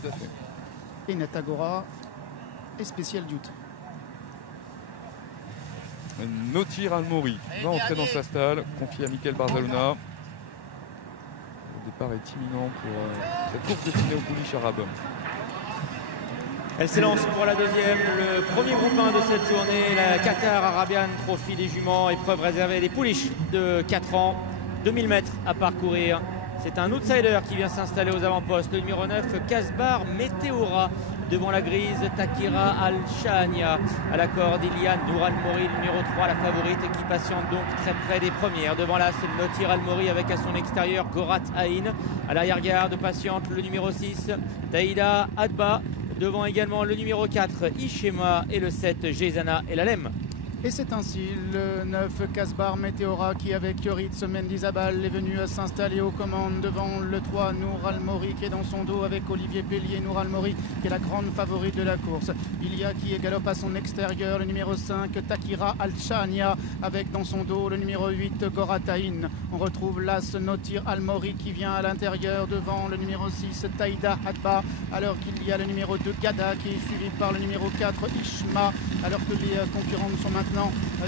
Tout à fait. Et Natagora est Special Duty. Notir Almori va entrer dans sa stalle, confié à Michael Barzalona. Le départ est imminent pour cette course destinée au pouliche arabe. Elle s'élance pour la deuxième, le premier groupe 1 de cette journée, la Qatar Arabian Trophy des juments, épreuve réservée des pouliches de 4 ans, 2000 mètres à parcourir. C'est un outsider qui vient s'installer aux avant-postes, le numéro 9, Kasbar Meteora, devant la grise, Takira Al-Shania. À la corde, Iliane Nour Almori, le numéro 3, la favorite, qui patiente donc très près des premières. Devant là, c'est Notir Almori avec à son extérieur Gorat Aïn. À l'arrière-garde, patiente le numéro 6, Taïda Adba. Devant également le numéro 4, Ishema, et le 7, Jezana El Alem. Et c'est ainsi le 9 Kasbar Meteora qui, avec Yoritz Mendizabal, est venu s'installer aux commandes devant le 3 Nour Almori qui est dans son dos avec Olivier Pellier. Nour Almori qui est la grande favorite de la course. Il y a qui galope à son extérieur le numéro 5 Takira Al-Shania avec dans son dos le numéro 8 Gorataïn. On retrouve l'as Notir Almori qui vient à l'intérieur devant le numéro 6 Taïda Hadba, alors qu'il y a le numéro 2 Gada qui est suivi par le numéro 4 Ishma, alors que les concurrents sont maintenant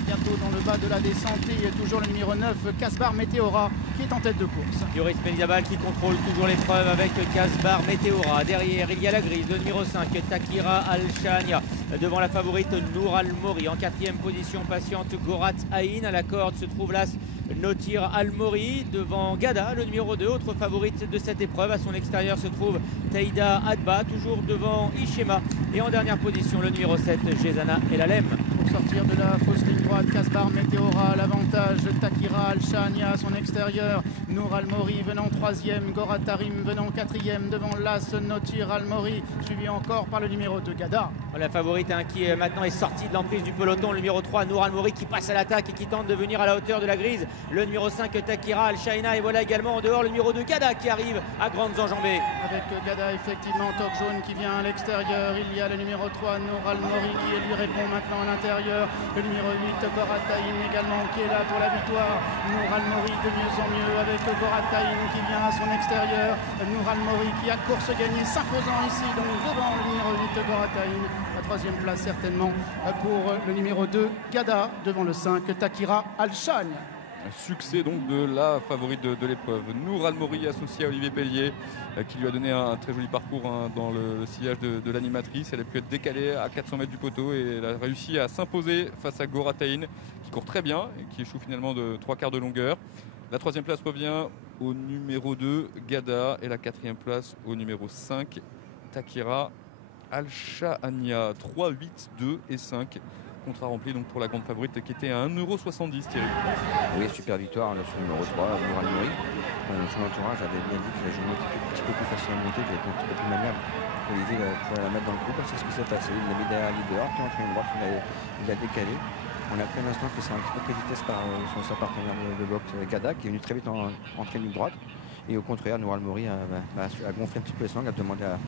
bientôt dans le bas de la descente. Et toujours le numéro 9 Kasbar Meteora qui est en tête de course. Yoris Mendizabal qui contrôle toujours l'épreuve avec Kasbar Meteora. Derrière, il y a la grise, le numéro 5 Takira Al-Shania. Devant la favorite Nour Almori. En quatrième position, patiente Gorat Aïn. À la corde se trouve l'as Notir Almori. Devant Gada, le numéro 2, autre favorite de cette épreuve. À son extérieur se trouve Taïda Adba, toujours devant Ishema. Et en dernière position, le numéro 7, Jezana El Alem. Pour sortir de la fausse ligne droite, Kasbar Meteora, l'avantage, Takira Al-Shania à son extérieur, Nour Almori venant troisième, Gorat Tarim venant quatrième, devant l'as Notir Almori, suivi encore par le numéro 2 Gada. La favorite qui maintenant est sortie de l'emprise du peloton, le numéro 3 Nour Almori qui passe à l'attaque et qui tente de venir à la hauteur de la grise, le numéro 5 Takira Al-Shaina, et voilà également en dehors le numéro 2 Gada qui arrive à grandes enjambées. Avec Gada effectivement, toque jaune qui vient à l'extérieur, il y a le numéro 3 Nour Almori qui lui répond maintenant à l'intérieur, le numéro 8 Gorataïn également qui est là pour la victoire. Nour Almori de mieux en mieux avec Gorataïn qui vient à son extérieur, Nour Almori qui a course gagnée, s'imposant ici donc devant le numéro 8 Gorataïn. La troisième place certainement pour le numéro 2 Gada devant le 5 Takira Al-Shania. Succès donc de la favorite de l'épreuve. Nour Almori associé à Olivier Pellier qui lui a donné un très joli parcours dans le sillage de l'animatrice. Elle a pu être décalée à 400 mètres du poteau et elle a réussi à s'imposer face à Gorataïn qui court très bien et qui échoue finalement de 3/4 de longueur. La troisième place revient au numéro 2 Gada et la quatrième place au numéro 5 Takira Al-Shania. 3, 8, 2 et 5. Contrat rempli donc pour la grande favorite qui était à 1,70 €, Thierry. Oui, super victoire sur le numéro 3, Nour Almori. Son entourage avait bien dit que la journée était un petit peu plus facile à monter, qu'elle était un petit peu plus maniable. Olivier pourrait la mettre dans le groupe, c'est ce qui s'est passé. Il l'a mis derrière le leader, puis entré une droite, il a décalé. On a appris un instant que c'est un petit peu pris de vitesse par sa partenaire de boxe Gada, qui est venu très vite en ligne droite. Et au contraire, Nour Almori a gonflé un petit peu les sangles, a demandé